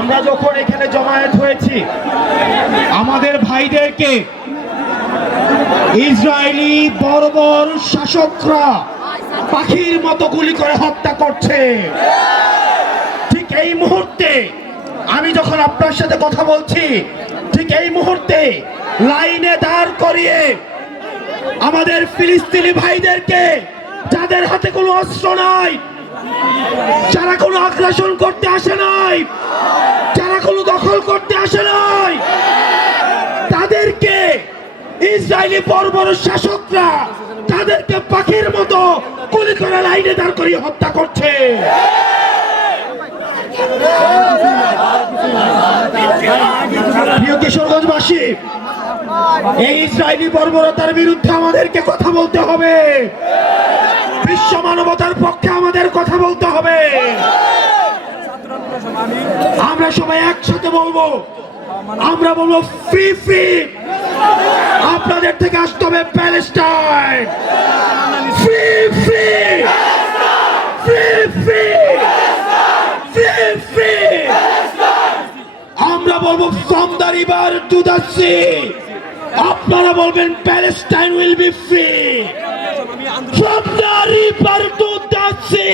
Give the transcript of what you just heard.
আমরা যখন এখানে জমায়েত হয়েছি, আমাদের ভাইদেরকে ইসরায়েলি বর্বর শাসকরা পাখির মতো গুলি করে হত্যা করছে। ঠিক এই মুহূর্তে আমি যখন আপনার সাথে কথা বলছি, ঠিক এই মুহূর্তে লাইনে দাঁড় করিয়ে আমাদের ফিলিস্তিনি ভাইদেরকে, যাদের হাতে কোনো অস্ত্র নাই, যারা কোনো আগ্রাসন করতে আসে নাই, যারা কোনো দখল করতে আসে নাই, তাদেরকে ইসরায়েলি বর্বর শাসকরা তাদেরকে পাখির মতো গুলি করে লাইনে দাঁড় করিয়ে হত্যা করছে। প্রিয় কিশোরগঞ্জবাসী, এই ইসরায়েলি বর্বরতার বিরুদ্ধে আমাদেরকে কথা বলতে হবে। বিশ্ব মানবতার পক্ষে আমাদের কথা বলতে হবে। আমরা সবাই একসাথে বলবো, আমরা বলবো ফ্রি ফ্রি। আপনাদের থেকে আসতে হবে Palestine. Free free, free free, free free. আমরা বলবো from the river to the sea. আপনারা বলবেন Palestine will be free. From the river to the sea.